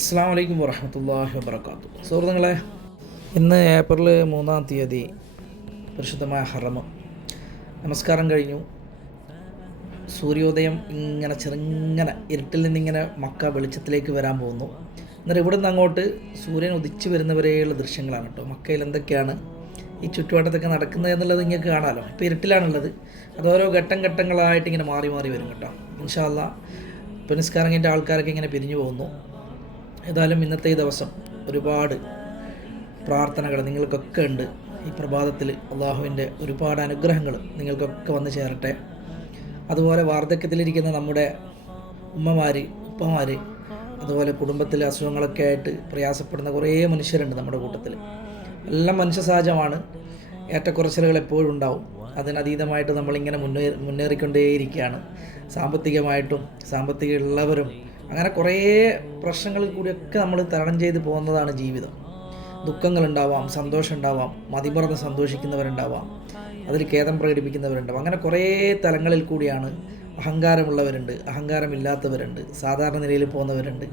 അസ്സാം വലൈക്കും വറഹമത്തല്ലാഹി വബർക്കാത്തു സുഹൃത്തുക്കളെ ഇന്ന് ഏപ്രിൽ മൂന്നാം തീയതി പരിശുദ്ധമായ ഹറമം. നമസ്കാരം കഴിഞ്ഞു. സൂര്യോദയം ഇങ്ങനെ ചെറുങ്ങനെ ഇരുട്ടിൽ നിന്നിങ്ങനെ മക്ക വെളിച്ചത്തിലേക്ക് വരാൻ പോകുന്നു. എന്നിട്ട് ഇവിടെ നിന്ന് അങ്ങോട്ട് സൂര്യൻ ഉദിച്ചു വരുന്നവരെയുള്ള ദൃശ്യങ്ങളാണ് കേട്ടോ. മക്കയിൽ എന്തൊക്കെയാണ് ഈ ചുറ്റുവട്ടത്തൊക്കെ നടക്കുന്നത് എന്നുള്ളത് നിങ്ങൾക്ക് കാണാമല്ലോ ഇപ്പോൾ ഇരുട്ടിലാണുള്ളത്. അത് ഓരോ ഘട്ടം ഘട്ടങ്ങളായിട്ട് ഇങ്ങനെ മാറി മാറി വരും കേട്ടോ. ഇൻഷാല്ല പുനസ്കാരം കഴിഞ്ഞ ആൾക്കാരൊക്കെ ഇങ്ങനെ പിരിഞ്ഞു പോകുന്നു. ഏതായാലും ഇന്നത്തെ ഈ ദിവസം ഒരുപാട് പ്രാർത്ഥനകൾ നിങ്ങൾക്കൊക്കെ ഉണ്ട്. ഈ പ്രഭാതത്തിൽ അള്ളാഹുവിന്റെ ഒരുപാട് അനുഗ്രഹങ്ങൾ നിങ്ങൾക്കൊക്കെ വന്നു ചേരട്ടെ. അതുപോലെ വാർദ്ധക്യത്തിലിരിക്കുന്ന നമ്മുടെ ഉമ്മമാർ ഉപ്പമാർ അതുപോലെ കുടുംബത്തിലെ അസുഖങ്ങളൊക്കെ ആയിട്ട് പ്രയാസപ്പെടുന്ന കുറേ മനുഷ്യരുണ്ട് നമ്മുടെ കൂട്ടത്തിൽ. എല്ലാം മനുഷ്യ സഹജമാണ് ഏറ്റക്കുറച്ചിലുകൾ എപ്പോഴും ഉണ്ടാവും. അതിനതീതമായിട്ട് നമ്മളിങ്ങനെ മുന്നേ മുന്നേറിക്കൊണ്ടേയിരിക്കുകയാണ്. സാമ്പത്തികമായിട്ടും സാമ്പത്തികം ഉള്ളവരും അങ്ങനെ കുറേ പ്രശ്നങ്ങൾ കൂടിയൊക്കെ നമ്മൾ തരണം ചെയ്ത് പോകുന്നതാണ് ജീവിതം. ദുഃഖങ്ങളുണ്ടാവാം സന്തോഷം ഉണ്ടാവാം മതിമറന്ന് സന്തോഷിക്കുന്നവരുണ്ടാവാം അതിൽ ഖേദം പ്രകടിപ്പിക്കുന്നവരുണ്ടാവും. അങ്ങനെ കുറേ തലങ്ങളിൽ കൂടിയാണ് അഹങ്കാരമുള്ളവരുണ്ട് അഹങ്കാരമില്ലാത്തവരുണ്ട് സാധാരണ നിലയിൽ പോകുന്നവരുണ്ട്.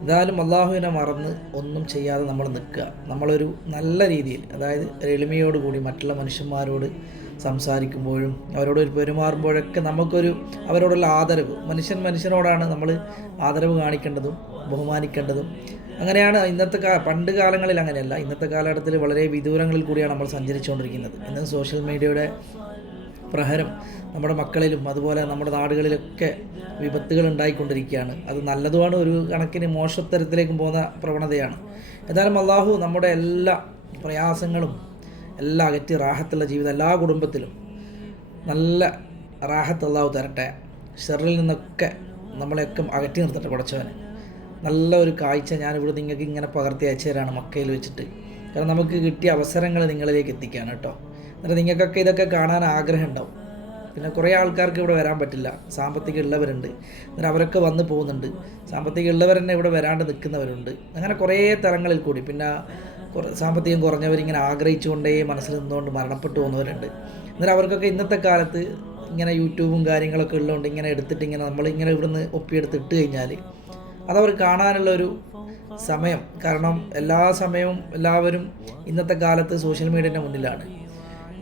എന്തായാലും അള്ളാഹുവിനെ മറന്ന് ഒന്നും ചെയ്യാതെ നമ്മൾ നിൽക്കുക. നമ്മളൊരു നല്ല രീതിയിൽ അതായത് എളിമയോടുകൂടി മറ്റുള്ള മനുഷ്യന്മാരോട് സംസാരിക്കുമ്പോഴും അവരോട് ഒരു പെരുമാറുമ്പോഴൊക്കെ നമുക്കൊരു അവരോടുള്ള ആദരവ്. മനുഷ്യൻ മനുഷ്യനോടാണ് നമ്മൾ ആദരവ് കാണിക്കേണ്ടതും ബഹുമാനിക്കേണ്ടതും. അങ്ങനെയാണ് ഇന്നത്തെ കാ പണ്ട് കാലങ്ങളിൽ അങ്ങനെയല്ല. ഇന്നത്തെ കാലഘട്ടത്തിൽ വളരെ വിദൂരങ്ങളിൽ കൂടിയാണ് നമ്മൾ സഞ്ചരിച്ചുകൊണ്ടിരിക്കുന്നത്. ഇന്ന് സോഷ്യൽ മീഡിയയുടെ പ്രഹരം നമ്മുടെ മക്കളിലും അതുപോലെ നമ്മുടെ നാടുകളിലൊക്കെ വിപത്തുകൾ ഉണ്ടായിക്കൊണ്ടിരിക്കുകയാണ്. അത് നല്ലതുമാണ് ഒരു കണക്കിന് മോശത്തരത്തിലേക്കും പോകുന്ന പ്രവണതയാണ്. എന്നാലും അള്ളാഹു നമ്മുടെ എല്ലാ പ്രയാസങ്ങളും എല്ലാം അകറ്റി റാഹത്തുള്ള ജീവിതം എല്ലാ കുടുംബത്തിലും നല്ല റാഹത്ത് അള്ളാഹു തരട്ടെ. ഷെറിൽ നിന്നൊക്കെ നമ്മളെയൊക്കെ അകറ്റി നിർത്തട്ടെ പടച്ചവന്. നല്ല ഒരു കാഴ്ച ഞാനിവിടെ നിങ്ങൾക്ക് ഇങ്ങനെ പകർത്തി അയച്ചു തരാണ് മക്കയിൽ വെച്ചിട്ട്. കാരണം നമുക്ക് കിട്ടിയ അവസരങ്ങൾ നിങ്ങളിലേക്ക് എത്തിക്കുകയാണ് കേട്ടോ. എന്നിട്ട് നിങ്ങൾക്കൊക്കെ ഇതൊക്കെ കാണാൻ ആഗ്രഹം ഉണ്ടാവും പിന്നെ കുറേ ആൾക്കാർക്ക് ഇവിടെ വരാൻ പറ്റില്ല. സാമ്പത്തികം ഉള്ളവരുണ്ട് എന്നിട്ട് അവരൊക്കെ വന്ന് പോകുന്നുണ്ട്. സാമ്പത്തികം ഉള്ളവർ തന്നെ ഇവിടെ വരാണ്ട് നിൽക്കുന്നവരുണ്ട്. അങ്ങനെ കുറേ തലങ്ങളിൽ കൂടി. പിന്നെ സാമ്പത്തികം കുറഞ്ഞവരിങ്ങനെ ആഗ്രഹിച്ചുകൊണ്ടേ മനസ്സിൽ നിന്നുകൊണ്ട് മരണപ്പെട്ടു പോകുന്നവരുണ്ട്. എന്നിട്ട് അവർക്കൊക്കെ ഇന്നത്തെ കാലത്ത് ഇങ്ങനെ യൂട്യൂബും കാര്യങ്ങളൊക്കെ ഉള്ളതുകൊണ്ട് ഇങ്ങനെ എടുത്തിട്ട് ഇങ്ങനെ നമ്മളിങ്ങനെ ഇവിടുന്ന് ഒപ്പിയെടുത്ത് ഇട്ട് കഴിഞ്ഞാൽ അതവർ കാണാനുള്ളൊരു സമയം. കാരണം എല്ലാ സമയവും എല്ലാവരും ഇന്നത്തെ കാലത്ത് സോഷ്യൽ മീഡിയന്റെ മുന്നിലാണ്.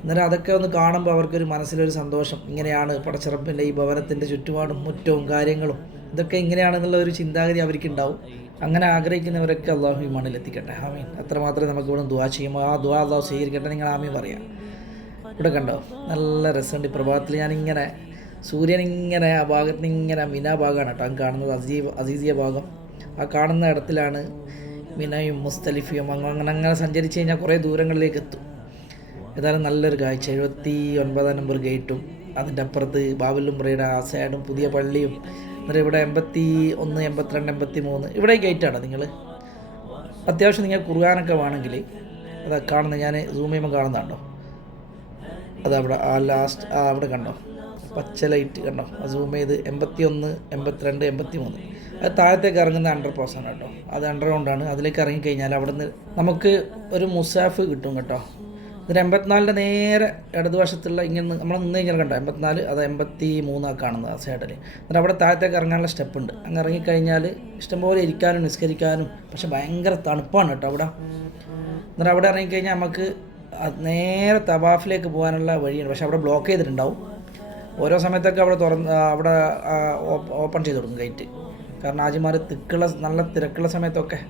അന്നേരം അതൊക്കെ ഒന്ന് കാണുമ്പോൾ അവർക്കൊരു മനസ്സിലൊരു സന്തോഷം. ഇങ്ങനെയാണ് പടച്ചിറപ്പിന്റെ ഈ ഭവനത്തിന്റെ ചുറ്റുപാടും മുറ്റവും കാര്യങ്ങളും ഇതൊക്കെ ഇങ്ങനെയാണെന്നുള്ള ഒരു ചിന്താഗതി അവർക്കുണ്ടാവും അങ്ങനെ ആഗ്രഹിക്കുന്നവരൊക്കെ അള്ളാഹു ഈ മണ്ണിലെത്തിക്കട്ടെ ആമീൻ. അത്രമാത്രമേ നമുക്ക് ഇവിടെ ദുവാ ചെയ്യുമ്പോൾ ആ ദുവാ അള്ളാഹു സ്വീകരിക്കട്ടെ നിങ്ങൾ ആമീൻ പറയാം. ഇവിടെ കണ്ടോ? നല്ല രസമുണ്ട് ഈ പ്രഭാതത്തിൽ. ഞാനിങ്ങനെ സൂര്യൻ ഇങ്ങനെ ആ ഭാഗത്ത് ഇങ്ങനെ മിന ഭാഗമാണ് കേട്ടോ. കാണുന്നത് അസീബ് അസീസിയ ഭാഗം. ആ കാണുന്ന ഇടത്തിലാണ് മിനയും മുസ്തലിഫിയും അങ്ങനെ അങ്ങനെ അങ്ങനെ സഞ്ചരിച്ച് കഴിഞ്ഞാൽ കുറേ ദൂരങ്ങളിലേക്ക് എത്തും. ഏതായാലും നല്ലൊരു കാഴ്ച. എഴുപത്തി ഒൻപതാം നമ്പർ ഗേറ്റും അതിന്റെ അപ്പുറത്ത് ബാബുലുംബ്രയുടെ ആ സൈഡും പുതിയ പള്ളിയും എന്നിട്ട് ഇവിടെ എൺപത്തി ഒന്ന് എൺപത്തിരണ്ട് എൺപത്തി മൂന്ന് ഇവിടെ ഗേറ്റാണ് നിങ്ങൾ അത്യാവശ്യം നിങ്ങൾ കുറുകാനൊക്കെ വേണമെങ്കിൽ അത് കാണുന്ന ഞാൻ സൂം ചെയ്യുമ്പോൾ കാണുന്നതാണ്ടോ അത് അവിടെ ആ ലാസ്റ്റ് ആ അവിടെ കണ്ടോ? പച്ച ലൈറ്റ് കണ്ടോ? സൂം ചെയ്ത് എൺപത്തി ഒന്ന് എൺപത്തിരണ്ട് എൺപത്തി മൂന്ന് അത് താഴത്തേക്ക് ഇറങ്ങുന്ന അണ്ടർ പാസ് ആണ് കേട്ടോ. അത് അണ്ടർഗ്രൗണ്ടാണ് അതിലേക്ക് ഇറങ്ങിക്കഴിഞ്ഞാൽ അവിടെ നിന്ന് നമുക്ക് ഒരു മുസാഫ് കിട്ടും കേട്ടോ. ഇതിന് എൺപത്തിനാലിന്റെ നേരെ ഇടതുവശത്തുള്ള ഇങ്ങനെ നമ്മൾ നിന്ന് കഴിഞ്ഞാൽ കണ്ടോ? എൺപത്തിനാല് അത് എൺപത്തി മൂന്നാണ് കാണുന്നത് ആ സൈഡിൽ എന്നിട്ട് അവിടെ താഴത്തേക്ക് ഇറങ്ങാനുള്ള സ്റ്റെപ്പ് ഉണ്ട്. അങ്ങ് ഇറങ്ങിക്കഴിഞ്ഞാൽ ഇഷ്ടംപോലെ ഇരിക്കാനും നിസ്കരിക്കാനും പക്ഷെ ഭയങ്കര തണുപ്പാണ് കേട്ടോ അവിടെ. എന്നിട്ട് അവിടെ ഇറങ്ങിക്കഴിഞ്ഞാൽ നമുക്ക് നേരെ തവാഫിലേക്ക് പോകാനുള്ള വഴിയാണ് പക്ഷെ അവിടെ ബ്ലോക്ക് ചെയ്തിട്ടുണ്ടാവും. ഓരോ സമയത്തൊക്കെ അവിടെ തുറന്ന് അവിടെ ഓപ്പൺ ചെയ്ത് കൊടുക്കും ഗേറ്റ് കാരണം ആജിമാർ തിക്കുള്ള നല്ല തിരക്കുള്ള സമയത്തൊക്കെ.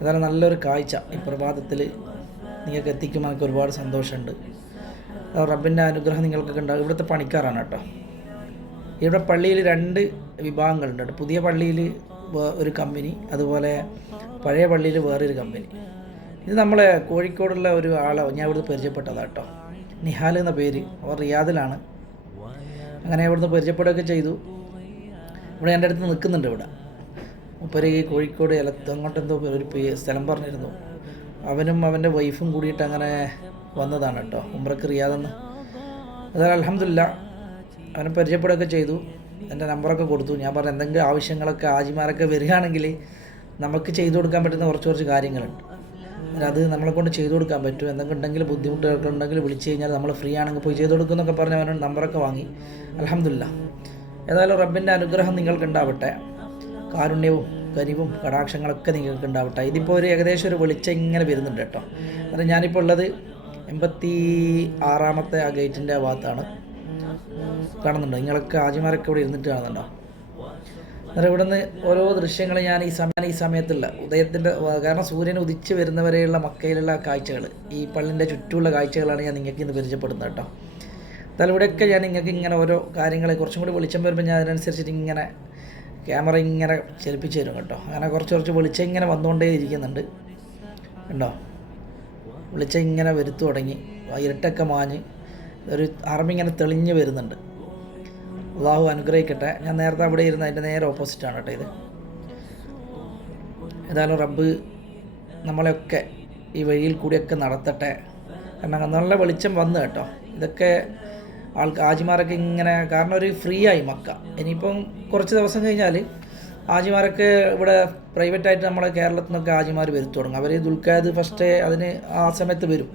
അതാണ് നല്ലൊരു കാഴ്ച ഈ പ്രഭാതത്തിൽ നിങ്ങൾക്ക് എത്തിക്കുമ്പോൾ എനിക്ക് ഒരുപാട് സന്തോഷമുണ്ട്. റബ്ബിന്റെ അനുഗ്രഹം നിങ്ങൾക്കൊക്കെ ഉണ്ടാകും. ഇവിടുത്തെ പണിക്കാരാണ് കേട്ടോ. ഇവിടെ പള്ളിയിൽ രണ്ട് വിഭാഗങ്ങളുണ്ട് കേട്ടോ. പുതിയ പള്ളിയിൽ ഒരു കമ്പനി അതുപോലെ പഴയ പള്ളിയിൽ വേറൊരു കമ്പനി. ഇത് നമ്മളെ കോഴിക്കോടുള്ള ഒരു ആളെ ഞാൻ ഇവിടുന്ന് പരിചയപ്പെട്ടതാണ് കേട്ടോ. നിഹാൽ എന്ന പേര്. അവർ റിയാദിലാണ്. അങ്ങനെ ഇവിടുന്ന് പരിചയപ്പെടുകയൊക്കെ ചെയ്തു. ഇവിടെ എന്റെ അടുത്ത് നിൽക്കുന്നുണ്ട് ഇവിടെ. മുപ്പര് കോഴിക്കോട് എലത്ത് അങ്ങോട്ടെന്തോ ഒരു സ്ഥലം പറഞ്ഞിരുന്നു. അവനും അവന്റെ വൈഫും കൂടിയിട്ട് അങ്ങനെ വന്നതാണ് കേട്ടോ. ഉമ്രക്ക് റിയാദെന്ന്. അതായത് അലഹമില്ല അവനെ പരിചയപ്പെടുകയൊക്കെ ചെയ്തു. എന്റെ നമ്പറൊക്കെ കൊടുത്തു. ഞാൻ പറഞ്ഞ എന്തെങ്കിലും ആവശ്യങ്ങളൊക്കെ ആജിമാരൊക്കെ വരികയാണെങ്കിൽ നമുക്ക് ചെയ്തു കൊടുക്കാൻ പറ്റുന്ന കുറച്ച് കുറച്ച് കാര്യങ്ങളുണ്ട്. അത് നമ്മളെ കൊണ്ട് ചെയ്തു കൊടുക്കാൻ പറ്റും. എന്തെങ്കിലും ഉണ്ടെങ്കിൽ ബുദ്ധിമുട്ടുകളൊക്കെ ഉണ്ടെങ്കിൽ വിളിച്ച് കഴിഞ്ഞാൽ നമ്മൾ ഫ്രീ ആണെങ്കിൽ പോയി ചെയ്തു കൊടുക്കുന്നൊക്കെ പറഞ്ഞ് അവനോട് നമ്പറൊക്കെ വാങ്ങി. അലഹമില്ല ഏതായാലും റബ്ബിന്റെ അനുഗ്രഹം നിങ്ങൾക്കുണ്ടാവട്ടെ. കാരുണ്യവും കനിവും കടാക്ഷങ്ങളൊക്കെ നിങ്ങൾക്ക് ഉണ്ടാവട്ടെ ഇതിപ്പോൾ ഒരു ഏകദേശം ഒരു വെളിച്ചം ഇങ്ങനെ വരുന്നുണ്ട് കേട്ടോ. അത് ഞാനിപ്പോൾ ഉള്ളത് എൺപത്തി ആറാമത്തെ ആ ഗേറ്റിന്റെ ആ ഭാഗത്താണ്. കാണുന്നുണ്ടോ? നിങ്ങളൊക്കെ ആജിമാരൊക്കെ ഇവിടെ ഇരുന്നിട്ട് കാണുന്നുണ്ടോ? അന്നേരം ഇവിടുന്ന് ഓരോ ദൃശ്യങ്ങൾ ഞാൻ ഈ സമയം ഈ സമയത്തുള്ള ഉദയത്തിന്റെ കാരണം സൂര്യൻ ഉദിച്ച് വരുന്നവരെയുള്ള മക്കയിലുള്ള കാഴ്ചകൾ ഈ പള്ളിന്റെ ചുറ്റുമുള്ള കാഴ്ചകളാണ് ഞാൻ നിങ്ങൾക്ക് ഇന്ന് പരിചയപ്പെടുന്നത് കേട്ടോ. എന്നാലും ഇവിടെയൊക്കെ ഞാൻ നിങ്ങൾക്ക് ഇങ്ങനെ ഓരോ കാര്യങ്ങളെ കുറച്ചും കൂടി വെളിച്ചം വരുമ്പോൾ ഞാൻ അതിനനുസരിച്ചിട്ട് ഇങ്ങനെ ക്യാമറ ഇങ്ങനെ ചലിപ്പിച്ച് തരും കേട്ടോ. അങ്ങനെ കുറച്ച് കുറച്ച് വെളിച്ചം ഇങ്ങനെ വന്നുകൊണ്ടേ ഇരിക്കുന്നുണ്ട്. ഉണ്ടോ വെളിച്ചം ഇങ്ങനെ വരുത്തു തുടങ്ങി. ഇരുട്ടൊക്കെ മാഞ്ഞ് ഒരു അറമിങ്ങനെ തെളിഞ്ഞ് വരുന്നുണ്ട്. അള്ളാഹു അനുഗ്രഹിക്കട്ടെ. ഞാൻ നേരത്തെ അവിടെ ഇരുന്ന് അതിന്റെ നേരെ ഓപ്പോസിറ്റാണ് കേട്ടോ ഇത്. ഏതായാലും റബ്ബ് നമ്മളെയൊക്കെ ഈ വഴിയിൽ കൂടിയൊക്കെ നടത്തട്ടെ. കാരണം നല്ല വെളിച്ചം വന്നു കേട്ടോ. ഇതൊക്കെ ആൾ ആജിമാരൊക്കെ ഇങ്ങനെ കാരണം ഒരു ഫ്രീ ആയി മക്ക. ഇനിയിപ്പം കുറച്ച് ദിവസം കഴിഞ്ഞാൽ ആജിമാരൊക്കെ ഇവിടെ പ്രൈവറ്റായിട്ട് നമ്മുടെ കേരളത്തിൽ നിന്നൊക്കെ ആജിമാർ വരുത്തു തുടങ്ങും. അവർ ദുൽഖാദ് ഫസ്റ്റ് അതിന് ആ സമയത്ത് വരും.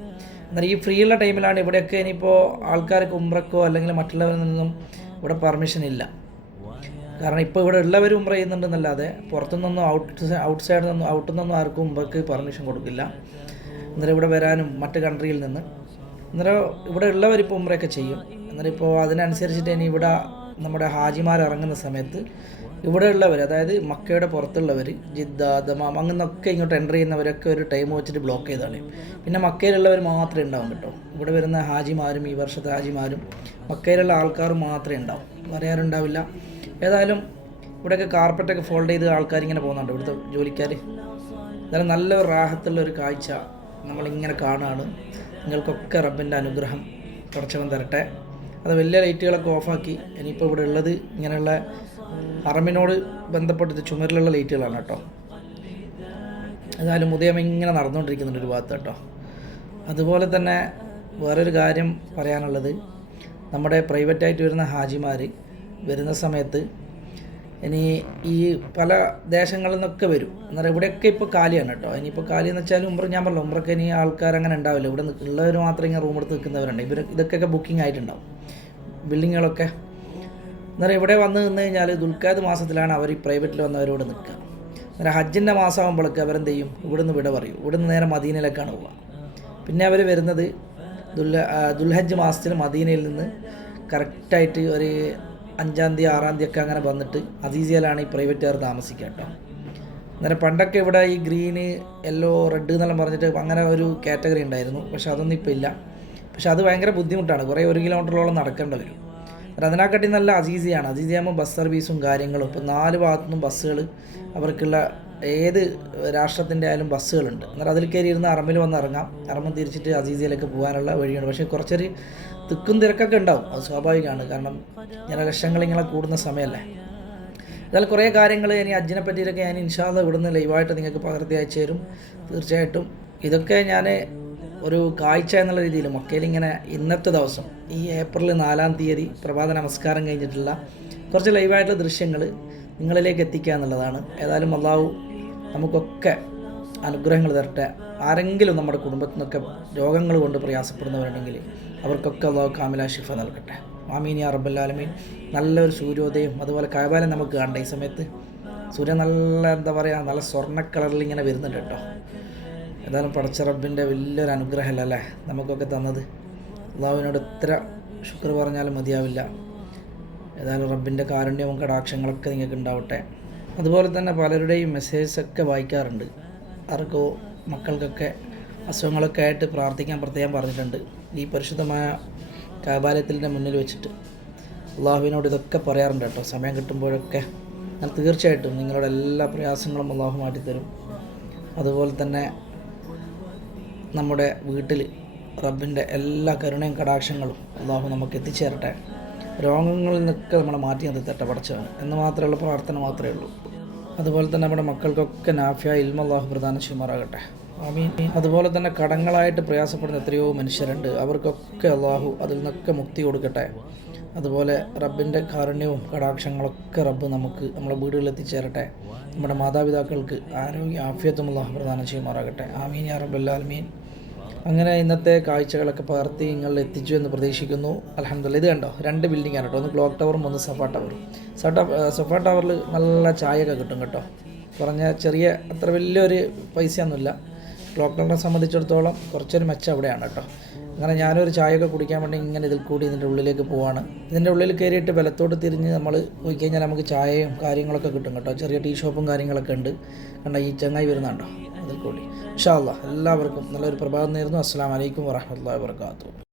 എന്നാൽ ഈ ഫ്രീ ഉള്ള ടൈമിലാണ് ഇവിടെയൊക്കെ ഇനിയിപ്പോൾ ആൾക്കാർക്ക് ഉമ്രക്കോ അല്ലെങ്കിൽ മറ്റുള്ളവരിൽ നിന്നും ഇവിടെ പെർമിഷൻ ഇല്ല. കാരണം ഇപ്പോൾ ഇവിടെ ഉള്ളവർ ഉമ്ര ചെയ്യുന്നുണ്ടെന്നല്ലാതെ പുറത്തുനിന്നൊന്നും ഔട്ട് ഔട്ട് സൈഡിൽ നിന്നും ഔട്ടിൽ നിന്നൊന്നും ആർക്കും ഉമ്രക്ക് പെർമിഷൻ കൊടുക്കില്ല. അന്നേരം ഇവിടെ വരാനും മറ്റു കൺട്രിയിൽ നിന്ന്. അന്നേരം ഇവിടെ ഉള്ളവർ ഇപ്പോൾ ഉമ്രയൊക്കെ ചെയ്യും. അന്നേരം ഇപ്പോൾ അതിനനുസരിച്ചിട്ട് ഇനി ഇവിടെ നമ്മുടെ ഹാജിമാർ ഇറങ്ങുന്ന സമയത്ത് ഇവിടെയുള്ളവർ അതായത് മക്കയുടെ പുറത്തുള്ളവർ ജിദ്ദ ദമാം അങ്ങനൊക്കെ ഇങ്ങോട്ട് എന്റർ ചെയ്യുന്നവരൊക്കെ ഒരു ടൈം വെച്ചിട്ട് ബ്ലോക്ക് ചെയ്താണ്. പിന്നെ മക്കയിലുള്ളവർ മാത്രമേ ഉണ്ടാവും കേട്ടോ. ഇവിടെ വരുന്ന ഹാജിമാരും ഈ വർഷത്തെ ഹാജിമാരും മക്കയിലുള്ള ആൾക്കാർ മാത്രമേ ഉണ്ടാവും. ഉണ്ടാവില്ല. ഏതായാലും ഇവിടെയൊക്കെ കാർപ്പറ്റൊക്കെ ഫോൾഡ് ചെയ്ത് ആൾക്കാർ ഇങ്ങനെ പോകുന്നുണ്ട് ഇവിടുത്തെ ജോലിക്കാർ എന്നാലും നല്ലൊരു റാഹത്തുള്ള ഒരു കാഴ്ച. നമ്മളിങ്ങനെ കാണുകയാണ് നിങ്ങൾക്കൊക്കെ റബ്ബിന്റെ അനുഗ്രഹം കുറച്ചവൻ തരട്ടെ. അത് വലിയ ലൈറ്റുകളൊക്കെ ഓഫാക്കി. ഇനിയിപ്പോൾ ഇവിടെ ഉള്ളത് ഇങ്ങനെയുള്ള അറമിനോട് ബന്ധപ്പെട്ട ചുമരിലുള്ള ലൈറ്റുകളാണ് കേട്ടോ. ഏതായാലും ഉദയം ഇങ്ങനെ നടന്നുകൊണ്ടിരിക്കുന്നുണ്ട് ഒരു ഭാഗത്ത് കേട്ടോ. അതുപോലെ തന്നെ വേറൊരു കാര്യം പറയാനുള്ളത്. നമ്മുടെ പ്രൈവറ്റായിട്ട് വരുന്ന ഹാജിമാർ വരുന്ന സമയത്ത് ഇനി ഈ പല ദേശങ്ങളിൽ നിന്നൊക്കെ വരും. എന്നാൽ ഇവിടെയൊക്കെ ഇപ്പോൾ കാലിയാണ് കേട്ടോ. ഇനിയിപ്പോൾ കാലി എന്ന് വെച്ചാൽ ഉമ്ര ഞാൻ പറഞ്ഞു ഉമ്രക്ക് ഇനി ആൾക്കാർ അങ്ങനെ ഉണ്ടാവില്ല. ഇവിടെ ഉള്ളവർ മാത്രം ഇങ്ങനെ റൂം എടുത്ത് നിൽക്കുന്നവരുണ്ട്. ഇവർ ഇതൊക്കെ ബുക്കിംഗ് ആയിട്ടുണ്ടാവും. ബിൽഡിങ്ങുകളൊക്കെ. അന്നേരം ഇവിടെ വന്ന് നിന്ന് കഴിഞ്ഞാൽ ദുൽഖാദ് മാസത്തിലാണ് അവർ ഈ പ്രൈവറ്റിൽ വന്നവരോട് നിൽക്കുക. അന്നേരം ഹജ്ജിന്റെ മാസമാകുമ്പോഴൊക്കെ അവരെന്ത് ചെയ്യും ഇവിടുന്ന് വിട പറയും. ഇവിടുന്ന് നേരെ മദീനയിലേക്കാണ് പോവുക. പിന്നെ അവർ വരുന്നത് ദുൽ ദുൽഹജ്ജ് മാസത്തിൽ മദീനയിൽ നിന്ന് കറക്റ്റായിട്ട് ഒരു അഞ്ചാം തീയതി ആറാം തീയതി ഒക്കെ അങ്ങനെ വന്നിട്ട് അസീസിയയിലാണ് ഈ പ്രൈവറ്റുകാർ താമസിക്കുക കേട്ടോ. അന്നേരം പണ്ടൊക്കെ ഇവിടെ ഈ ഗ്രീന് യെല്ലോ റെഡ് എന്നെല്ലാം പറഞ്ഞിട്ട് അങ്ങനെ ഒരു കാറ്റഗറി ഉണ്ടായിരുന്നു. പക്ഷെ അതൊന്നും ഇപ്പോൾ ഇല്ല. പക്ഷെ അത് ഭയങ്കര ബുദ്ധിമുട്ടാണ്. കുറേ ഒരു കിലോമീറ്ററോളം നടക്കേണ്ടി വരും. അതിനെക്കാട്ടി നല്ല അസീസിയാണ്. അസീസിയാകുമ്പോൾ ബസ് സർവീസും കാര്യങ്ങളും ഇപ്പോൾ നാല് ഭാഗത്തുനിന്നും ബസ്സുകൾ അവർക്കുള്ള ഏത് രാഷ്ട്രത്തിന്റെ ആയാലും ബസ്സുകളുണ്ട്. എന്നാൽ അതിൽ കയറി ഇരുന്ന് അറമ്പിൽ വന്ന് ഇറങ്ങാം. അറമ്പ് തിരിച്ചിട്ട് അസീസിയിലേക്ക് പോകാനുള്ള വഴിയാണ്. പക്ഷേ കുറച്ചൊരു തിക്കും തിരക്കൊക്കെ ഉണ്ടാവും. അത് സ്വാഭാവികമാണ്. കാരണം ഞാൻ ലക്ഷങ്ങൾ ഇങ്ങനെ കൂടുന്ന സമയമല്ലേ. എന്നാൽ കുറേ കാര്യങ്ങൾ ഇനി അജ്ജിനെ പറ്റിയിട്ടൊക്കെ ഞാൻ ഇൻഷാല്ല ഇവിടുന്ന് ലൈവായിട്ട് നിങ്ങൾക്ക് പകർത്തി അയച്ചു തരും. തീർച്ചയായിട്ടും ഇതൊക്കെ ഞാൻ ഒരു കാഴ്ച എന്നുള്ള രീതിയിൽ മക്കയിൽ ഇങ്ങനെ ഇന്നത്തെ ദിവസം ഈ ഏപ്രിൽ നാലാം തീയതി പ്രഭാത നമസ്കാരം കഴിഞ്ഞിട്ടുള്ള കുറച്ച് ലൈവായിട്ടുള്ള ദൃശ്യങ്ങൾ നിങ്ങളിലേക്ക് എത്തിക്കുക എന്നുള്ളതാണ്. ഏതായാലും അള്ളാഹു നമുക്കൊക്കെ അനുഗ്രഹങ്ങൾ തരട്ടെ. ആരെങ്കിലും നമ്മുടെ കുടുംബത്തിൽ നിന്നൊക്കെ രോഗങ്ങൾ കൊണ്ട് പ്രയാസപ്പെടുന്നവരുണ്ടെങ്കിൽ അവർക്കൊക്കെ അള്ളാഹു കാമില ഷിഫ നൽകട്ടെ. മാമീനി അറബല്ലാലമീൻ നല്ലൊരു സൂര്യോദയം അതുപോലെ കായബാലം നമുക്ക് കാണണ്ട ഈ സമയത്ത്. സൂര്യൻ നല്ല എന്താ പറയുക നല്ല സ്വർണ കളറിൽ ഇങ്ങനെ വരുന്നുണ്ട് കേട്ടോ. ഏതായാലും പടച്ച റബ്ബിന്റെ വലിയൊരു അനുഗ്രഹമല്ലേ നമുക്കൊക്കെ തന്നത്. അള്ളാഹുവിനോട് എത്ര ശുക്ർ പറഞ്ഞാലും മതിയാവില്ല. ഏതായാലും റബ്ബിന്റെ കാരുണ്യവും കടാക്ഷങ്ങളൊക്കെ നിങ്ങൾക്ക് ഉണ്ടാവട്ടെ. അതുപോലെ തന്നെ പലരുടെയും മെസ്സേജസ് ഒക്കെ വായിക്കാറുണ്ട്. ആർക്കോ മക്കൾക്കൊക്കെ അസുഖങ്ങളൊക്കെ ആയിട്ട് പ്രാർത്ഥിക്കാൻ പ്രത്യേകം പറഞ്ഞിട്ടുണ്ട്. ഈ പരിശുദ്ധമായ കാബാലയത്തിന്റെ മുന്നിൽ വെച്ചിട്ട് അള്ളാഹുവിനോട് ഇതൊക്കെ പറയാറുണ്ട് കേട്ടോ. സമയം കിട്ടുമ്പോഴൊക്കെ ഞാൻ തീർച്ചയായിട്ടും നിങ്ങളുടെ എല്ലാ പ്രയാസങ്ങളും അള്ളാഹു മാറ്റിത്തരും. അതുപോലെ തന്നെ നമ്മുടെ വീട്ടിൽ റബ്ബിന്റെ എല്ലാ കരുണയും കടാക്ഷങ്ങളും അള്ളാഹു നമുക്ക് എത്തിച്ചേരട്ടെ. രോഗങ്ങളിൽ നിന്നൊക്കെ നമ്മളെ മാറ്റി നിർത്തട്ടെ പഠിച്ചവൻ എന്ന് മാത്രമുള്ള പ്രാർത്ഥന മാത്രമേ ഉള്ളൂ. അതുപോലെ തന്നെ നമ്മുടെ മക്കൾക്കൊക്കെ നാഫിയ ഇൽമ അള്ളാഹു പ്രധാന ചെയ്യുമാറാകട്ടെ. ആമീൻ. അതുപോലെ തന്നെ കടങ്ങളായിട്ട് പ്രയാസപ്പെടുന്ന എത്രയോ മനുഷ്യരുണ്ട്. അവർക്കൊക്കെ അള്ളാഹു അതിൽ നിന്നൊക്കെ മുക്തി കൊടുക്കട്ടെ. അതുപോലെ റബ്ബിന്റെ കാരുണ്യവും കടാക്ഷങ്ങളൊക്കെ റബ്ബ് നമുക്ക് നമ്മുടെ വീടുകളിൽ എത്തിച്ചേരട്ടെ. നമ്മുടെ മാതാപിതാക്കൾക്ക് ആരോഗ്യ ആഫിയത്തും അള്ളാഹു പ്രധാനം ചെയ്യുമാറാകട്ടെ. ആമീൻ യാ റബ്ബല്ലാൽമീൻ അങ്ങനെ ഇന്നത്തെ കാഴ്ചകളൊക്കെ പകർത്തി നിങ്ങൾ എത്തിച്ചു എന്ന് പ്രതീക്ഷിക്കുന്നു. അലഹമില്ല ഇത് കണ്ടോ? രണ്ട് ബിൽഡിംഗ് ആണ് കേട്ടോ. ഒന്ന് ക്ലോക്ക് ടവറും ഒന്ന് സഫ ടവറും സഫ സഫ ടവറിൽ നല്ല ചായയൊക്കെ കിട്ടും കേട്ടോ. കുറഞ്ഞ ചെറിയ അത്ര വലിയൊരു പൈസയൊന്നുമില്ല. ലോക്കലിനെ സംബന്ധിച്ചിടത്തോളം കുറച്ചൊരു മെച്ചം അവിടെയാണ് കേട്ടോ. അങ്ങനെ ഞാനൊരു ചായയൊക്കെ കുടിക്കാൻ വേണ്ടി ഇങ്ങനെ ഇതിൽ കൂടി ഇതിന്റെ ഉള്ളിലേക്ക് പോവാണ്. ഇതിന്റെ ഉള്ളിൽ കയറിയിട്ട് വലത്തോട്ട് തിരിഞ്ഞ് നമ്മൾ പോയി കഴിഞ്ഞാൽ നമുക്ക് ചായയും കാര്യങ്ങളൊക്കെ കിട്ടും കേട്ടോ. ചെറിയ ടീ ഷോപ്പും കാര്യങ്ങളൊക്കെ ഉണ്ട്. കണ്ട ഈ ചങ്ങായി വരുന്നുണ്ടോ അതിൽ കൂടി. ഇൻഷാ അല്ലാ എല്ലാവർക്കും നല്ലൊരു പ്രഭാതം നേരുന്നു. അസ്സാം വലൈക്കും വറഹമത്തല്ലാ വാത്തു